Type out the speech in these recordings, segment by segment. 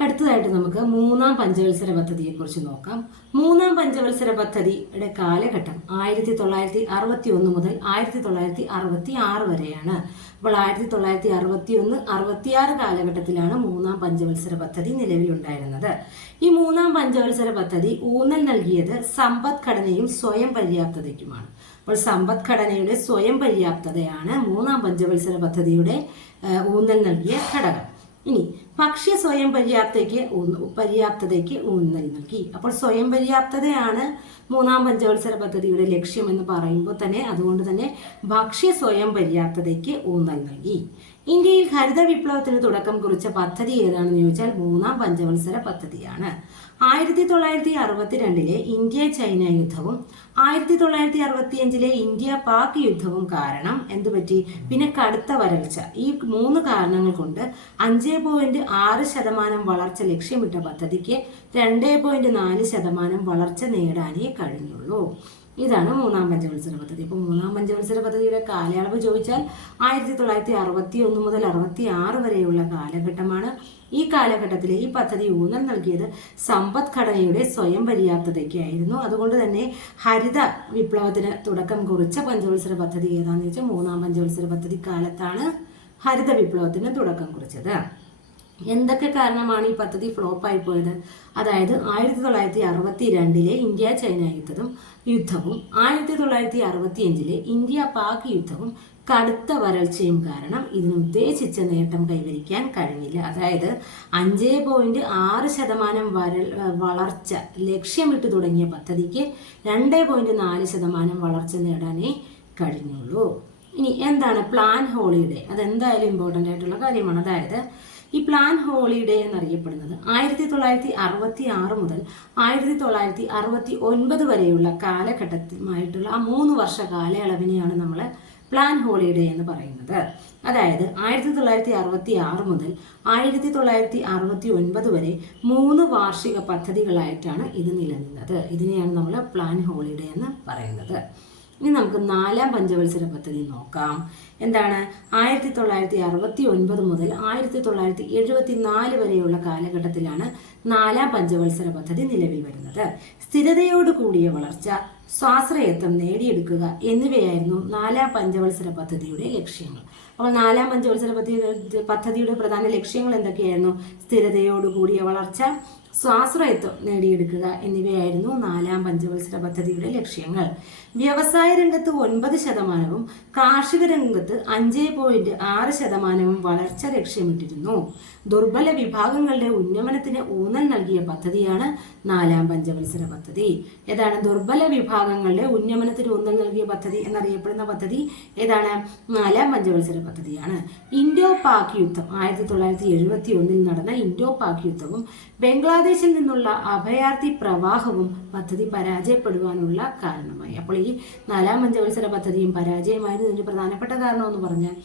അടുത്തതായിട്ട് നമുക്ക് മൂന്നാം പഞ്ചവത്സര പദ്ധതിയെക്കുറിച്ച് നോക്കാം. മൂന്നാം പഞ്ചവത്സര പദ്ധതിയുടെ കാലഘട്ടം ആയിരത്തി തൊള്ളായിരത്തി അറുപത്തി ഒന്ന് മുതൽ ആയിരത്തി തൊള്ളായിരത്തി അറുപത്തി ആറ് വരെയാണ്. അപ്പോൾ ആയിരത്തി തൊള്ളായിരത്തി അറുപത്തി ഒന്ന് അറുപത്തിയാറ് കാലഘട്ടത്തിലാണ് മൂന്നാം പഞ്ചവത്സര പദ്ധതി നിലവിലുണ്ടായിരുന്നത്. ഈ മൂന്നാം പഞ്ചവത്സര പദ്ധതി ഊന്നൽ നൽകിയത് സമ്പദ്ഘടനയും സ്വയം പര്യാപ്തതയ്ക്കുമാണ്. അപ്പോൾ സമ്പദ്ഘടനയുടെ സ്വയം പര്യാപ്തതയാണ് മൂന്നാം പഞ്ചവത്സര പദ്ധതിയുടെ ഊന്നൽ നൽകിയ ഘടകം. ഇനി ഭക്ഷ്യ സ്വയം പര്യാപ്തയ്ക്ക് പര്യാപ്തതയ്ക്ക് ഊന്നൽ നൽകി. അപ്പോൾ സ്വയം പര്യാപ്തതയാണ് മൂന്നാം പഞ്ചവത്സര പദ്ധതിയുടെ ലക്ഷ്യം എന്ന് പറയുമ്പോൾ തന്നെ അതുകൊണ്ട് തന്നെ ഭക്ഷ്യ സ്വയം പര്യാപ്തതയ്ക്ക് ഊന്നൽ നൽകി. ഇന്ത്യയിൽ ഹരിത വിപ്ലവത്തിന് തുടക്കം കുറിച്ച പദ്ധതി ഏതാണെന്ന് ചോദിച്ചാൽ മൂന്നാം പഞ്ചവത്സര പദ്ധതിയാണ്. ആയിരത്തി തൊള്ളായിരത്തി അറുപത്തിരണ്ടിലെ ഇന്ത്യ ചൈന യുദ്ധവും ആയിരത്തി തൊള്ളായിരത്തി അറുപത്തിയഞ്ചിലെ ഇന്ത്യ പാക് യുദ്ധവും കാരണം എന്തുപറ്റി? പിന്നെ കടുത്ത വരൾച്ച. ഈ മൂന്ന് കാരണങ്ങൾ കൊണ്ട് അഞ്ച് പോയിന്റ് ആറ് ശതമാനം വളർച്ച ലക്ഷ്യമിട്ട പദ്ധതിക്ക് രണ്ട് പോയിന്റ് നാല് ശതമാനം വളർച്ച നേടാനേ കഴിഞ്ഞുള്ളൂ. ഇതാണ് മൂന്നാം പഞ്ചവത്സര പദ്ധതി. ഇപ്പോൾ മൂന്നാം പഞ്ചവത്സര പദ്ധതിയുടെ കാലയളവ് ചോദിച്ചാൽ ആയിരത്തി തൊള്ളായിരത്തി അറുപത്തി ഒന്ന് മുതൽ അറുപത്തി ആറ് വരെയുള്ള കാലഘട്ടമാണ്. ഈ കാലഘട്ടത്തിൽ ഈ പദ്ധതി ഊന്നൽ നൽകിയത് സമ്പദ്ഘടനയുടെ സ്വയം പര്യാപ്തതയ്ക്കായിരുന്നു. അതുകൊണ്ട് തന്നെ ഹരിത വിപ്ലവത്തിന് തുടക്കം കുറിച്ച പഞ്ചവത്സര പദ്ധതി ഏതാണെന്ന് വെച്ചാൽ മൂന്നാം പഞ്ചവത്സര പദ്ധതി കാലത്താണ് ഹരിത വിപ്ലവത്തിന് തുടക്കം കുറിച്ചത്. എന്തൊക്കെ കാരണമാണ് ഈ പദ്ധതി ഫ്ലോപ്പ് ആയി പോയത്? അതായത് ആയിരത്തി തൊള്ളായിരത്തി അറുപത്തി രണ്ടിലെ ഇന്ത്യ ചൈന യുദ്ധവും യുദ്ധവും ആയിരത്തി തൊള്ളായിരത്തി അറുപത്തി അഞ്ചിലെ ഇന്ത്യ പാക് യുദ്ധവും കടുത്ത വരൾച്ചയും കാരണം ഇതിന് ഉദ്ദേശിച്ച നേട്ടം കൈവരിക്കാൻ കഴിഞ്ഞില്ല. അതായത് അഞ്ച് പോയിന്റ് ആറ് ശതമാനം വരൾ വളർച്ച ലക്ഷ്യമിട്ട് തുടങ്ങിയ പദ്ധതിക്ക് രണ്ട് പോയിന്റ് നാല് ശതമാനം വളർച്ച നേടാനേ കഴിഞ്ഞുള്ളൂ. ഇനി എന്താണ് പ്ലാൻ ഹോളിഡേ? അതെന്തായാലും ഇമ്പോർട്ടന്റ് ആയിട്ടുള്ള കാര്യമാണ്. അതായത് ഈ പ്ലാൻ ഹോളിഡേ എന്നറിയപ്പെടുന്നത് ആയിരത്തി തൊള്ളായിരത്തി അറുപത്തി ആറ് മുതൽ ആയിരത്തി തൊള്ളായിരത്തി അറുപത്തി ഒൻപത് വരെയുള്ള കാലഘട്ടമായിട്ടുള്ള ആ മൂന്ന് വർഷ കാലയളവിനെയാണ് നമ്മൾ പ്ലാൻ ഹോളിഡേ എന്ന് പറയുന്നത്. അതായത് ആയിരത്തി തൊള്ളായിരത്തി അറുപത്തി ആറ് മുതൽ ആയിരത്തി തൊള്ളായിരത്തി അറുപത്തി ഒൻപത് വരെ മൂന്ന് വാർഷിക പദ്ധതികളായിട്ടാണ് ഇത് നിലനിന്നത്. ഇതിനെയാണ് നമ്മൾ പ്ലാൻ ഹോളിഡേ എന്ന് പറയുന്നത്. ഇനി നമുക്ക് നാലാം പഞ്ചവത്സര പദ്ധതി നോക്കാം. എന്താണ്? ആയിരത്തി തൊള്ളായിരത്തി അറുപത്തി ഒൻപത് മുതൽ ആയിരത്തി തൊള്ളായിരത്തി എഴുപത്തി നാല് വരെയുള്ള കാലഘട്ടത്തിലാണ് നാലാം പഞ്ചവത്സര പദ്ധതി നിലവിൽ വരുന്നത്. സ്ഥിരതയോട് കൂടിയ വളർച്ച സ്വാശ്രയത്വം നേടിയെടുക്കുക എന്നിവയായിരുന്നു നാലാം പഞ്ചവത്സര പദ്ധതിയുടെ ലക്ഷ്യങ്ങൾ. അപ്പോൾ നാലാം പഞ്ചവത്സര പദ്ധതി പദ്ധതിയുടെ പ്രധാന ലക്ഷ്യങ്ങൾ എന്തൊക്കെയായിരുന്നു? സ്ഥിരതയോട് കൂടിയ വളർച്ച സ്വാശ്രയത്വം നേടിയെടുക്കുക എന്നിവയായിരുന്നു നാലാം പഞ്ചവത്സര പദ്ധതിയുടെ ലക്ഷ്യങ്ങൾ. വ്യവസായ രംഗത്ത് ഒൻപത് ശതമാനവും കാർഷിക രംഗത്ത് അഞ്ച് പോയിന്റ് ആറ് ശതമാനവും വളർച്ച ലക്ഷ്യമിട്ടിരുന്നു. ദുർബല വിഭാഗങ്ങളുടെ ഉന്നമനത്തിന് ഊന്നൽ നൽകിയ പദ്ധതിയാണ് നാലാം പഞ്ചവത്സര പദ്ധതി. ഏതാണ് ദുർബല വിഭാഗങ്ങളുടെ ഉന്നമനത്തിന് ഊന്നൽ നൽകിയ പദ്ധതി എന്നറിയപ്പെടുന്ന പദ്ധതി? ഏതാണ്? നാലാം പഞ്ചവത്സര പദ്ധതിയാണ്. ഇൻഡോ പാക് യുദ്ധം ആയിരത്തി തൊള്ളായിരത്തി എഴുപത്തി ഒന്നിൽ നടന്ന ഇൻഡോ പാക് യുദ്ധവും ബംഗ്ലാദേശിൽ നിന്നുള്ള അഭയാർത്ഥി പ്രവാഹവും പദ്ധതി പരാജയപ്പെടുവാനുള്ള കാരണമായി. അപ്പോൾ ഈ നാലാം പഞ്ചവത്സര പദ്ധതിയും പരാജയമായത് ഇതിന്റെ പ്രധാനപ്പെട്ട കാരണം എന്ന് പറഞ്ഞാൽ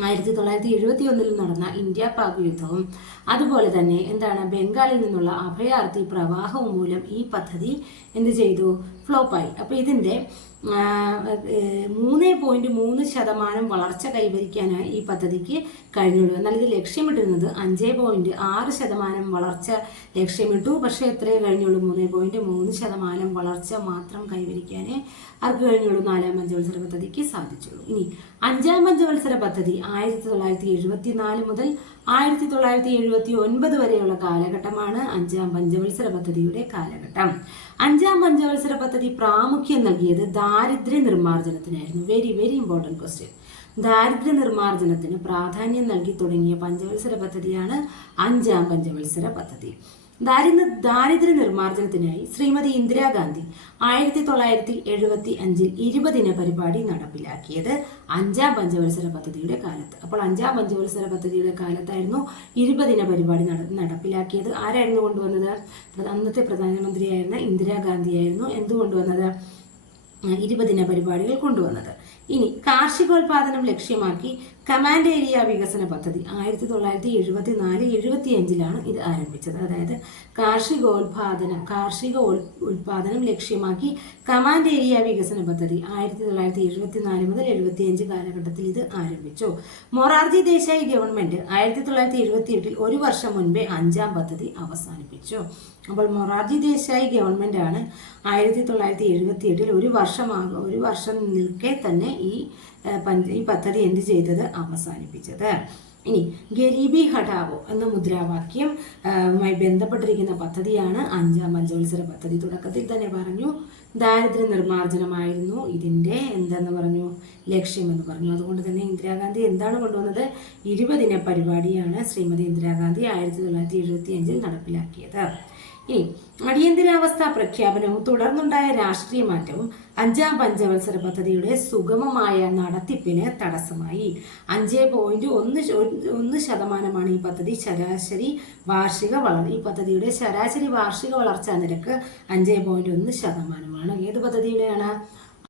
ആയിരത്തി തൊള്ളായിരത്തി എഴുപത്തി ഒന്നിൽ നടന്ന ഇന്ത്യ പാക് യുദ്ധവും അതുപോലെ തന്നെ എന്താണ് ബംഗാളിൽ നിന്നുള്ള അഭയാർത്ഥി പ്രവാഹവും മൂലം ഈ പദ്ധതി എന്ത് ചെയ്തു? ഫ്ലോപ്പായി അപ്പോൾ ഇതിന്റെ മൂന്ന് പോയിന്റ് മൂന്ന് ശതമാനം വളർച്ച കൈവരിക്കാനായി ഈ പദ്ധതിക്ക് കഴിഞ്ഞുള്ളൂ. എന്നാൽ ഇത് ലക്ഷ്യമിട്ടിരുന്നത് അഞ്ച് പോയിന്റ് ആറ് ശതമാനം വളർച്ച ലക്ഷ്യമിട്ടു. പക്ഷേ എത്രയേ കഴിഞ്ഞുള്ളൂ? മൂന്ന് പോയിന്റ് മൂന്ന് ശതമാനം വളർച്ച മാത്രം കൈവരിക്കാനേ ആർക്ക് കഴിഞ്ഞുള്ളൂ? നാലാം പഞ്ചവത്സര പദ്ധതിക്ക് സാധിച്ചുള്ളൂ. ഇനി അഞ്ചാം പഞ്ചവത്സര പദ്ധതി ആയിരത്തി തൊള്ളായിരത്തി എഴുപത്തി നാല് മുതൽ ആയിരത്തി തൊള്ളായിരത്തി എഴുപത്തി ഒൻപത് വരെയുള്ള കാലഘട്ടമാണ് അഞ്ചാം പഞ്ചവത്സര പദ്ധതിയുടെ കാലഘട്ടം. അഞ്ചാം പഞ്ചവത്സര പദ്ധതി പ്രാമുഖ്യം നൽകിയത് ദാരിദ്ര്യ നിർമ്മാർജനത്തിനായിരുന്നു. വെരി വെരി ഇമ്പോർട്ടന്റ് ക്വസ്റ്റ്യൻ ദാരിദ്ര്യ നിർമ്മാർജനത്തിന് പ്രാധാന്യം നൽകി തുടങ്ങിയ പഞ്ചവത്സര പദ്ധതിയാണ് അഞ്ചാം പഞ്ചവത്സര പദ്ധതി. ദാരിദ്ര്യ ദാരിദ്ര്യ നിർമ്മാർജനത്തിനായി ശ്രീമതി ഇന്ദിരാഗാന്ധി ആയിരത്തി തൊള്ളായിരത്തി എഴുപത്തി അഞ്ചിൽ ഇരുപതിന പരിപാടി നടപ്പിലാക്കിയത് അഞ്ചാം പഞ്ചവത്സര പദ്ധതിയുടെ കാലത്ത്. അപ്പോൾ അഞ്ചാം പഞ്ചവത്സര പദ്ധതിയുടെ കാലത്തായിരുന്നു ഇരുപതിന പരിപാടി നട നടപ്പിലാക്കിയത്. ആരായിരുന്നു കൊണ്ടുവന്നത്? അന്നത്തെ പ്രധാനമന്ത്രിയായിരുന്ന ഇന്ദിരാഗാന്ധിയായിരുന്നു എന്ത് കൊണ്ടുവന്നത് ഇരുപതിന പരിപാടികൾ കൊണ്ടുവന്നത്. ഇനി കാർഷികോൽപാദനം ലക്ഷ്യമാക്കി കമാൻഡ് ഏരിയ വികസന പദ്ധതി ആയിരത്തി തൊള്ളായിരത്തി എഴുപത്തി നാല് എഴുപത്തി അഞ്ചിലാണ് ഇത് ആരംഭിച്ചത്. അതായത് കാർഷികോൽപാദനം കാർഷിക ഉൽ- ഉൽപാദനം ലക്ഷ്യമാക്കി കമാൻഡ് ഏരിയ വികസന പദ്ധതി ആയിരത്തി തൊള്ളായിരത്തി എഴുപത്തി നാല് മുതൽ എഴുപത്തി അഞ്ച് കാലഘട്ടത്തിൽ ഇത് ആരംഭിച്ചു. മൊറാർജി ദേശായി ഗവൺമെന്റ് ആയിരത്തി തൊള്ളായിരത്തി എഴുപത്തി എട്ടിൽ ഒരു വർഷം മുൻപേ അഞ്ചാം പദ്ധതി അവസാനിപ്പിച്ചു. അപ്പോൾ മൊറാർജി ദേശായി ഗവൺമെന്റ് ആണ് ആയിരത്തി തൊള്ളായിരത്തി എഴുപത്തി എട്ടിൽ ഒരു വർഷമാകും ഒരു വർഷം നിൽക്കെ തന്നെ ഈ ഈ പദ്ധതി എന്ത് ചെയ്തത്? അവസാനിപ്പിച്ചത്. ഇനി ഗരീബി ഹഠാവോ എന്ന മുദ്രാവാക്യം ബന്ധപ്പെട്ടിരിക്കുന്ന പദ്ധതിയാണ് അഞ്ചാം പഞ്ചവത്സര പദ്ധതി. തുടക്കത്തിൽ തന്നെ പറഞ്ഞു ദാരിദ്ര്യ നിർമ്മാർജനമായിരുന്നു ഇതിന്റെ എന്തെന്ന് പറഞ്ഞു? ലക്ഷ്യമെന്ന് പറഞ്ഞു. അതുകൊണ്ട് തന്നെ ഇന്ദിരാഗാന്ധി എന്താണ് കൊണ്ടുവന്നത്? ഇരുപതിന പരിപാടിയാണ് ശ്രീമതി ഇന്ദിരാഗാന്ധി ആയിരത്തി തൊള്ളായിരത്തി എഴുപത്തി അഞ്ചിൽ നടപ്പിലാക്കിയത്. ഇനി അടിയന്തരാവസ്ഥ പ്രഖ്യാപനവും തുടർന്നുണ്ടായ രാഷ്ട്രീയ മാറ്റവും അഞ്ചാം പഞ്ചവത്സര പദ്ധതിയുടെ സുഗമമായ നടത്തിപ്പിന് തടസ്സമായി. അഞ്ച് പോയിന്റ് ഒന്ന് ഒന്ന് ശതമാനമാണ് ഈ പദ്ധതി ശരാശരി വാർഷിക വളർ ഈ പദ്ധതിയുടെ ശരാശരി വാർഷിക വളർച്ചാ നിരക്ക് അഞ്ച് പോയിന്റ് ഒന്ന് ശതമാനമാണ്. ഏത് പദ്ധതിയുടെയാണ്?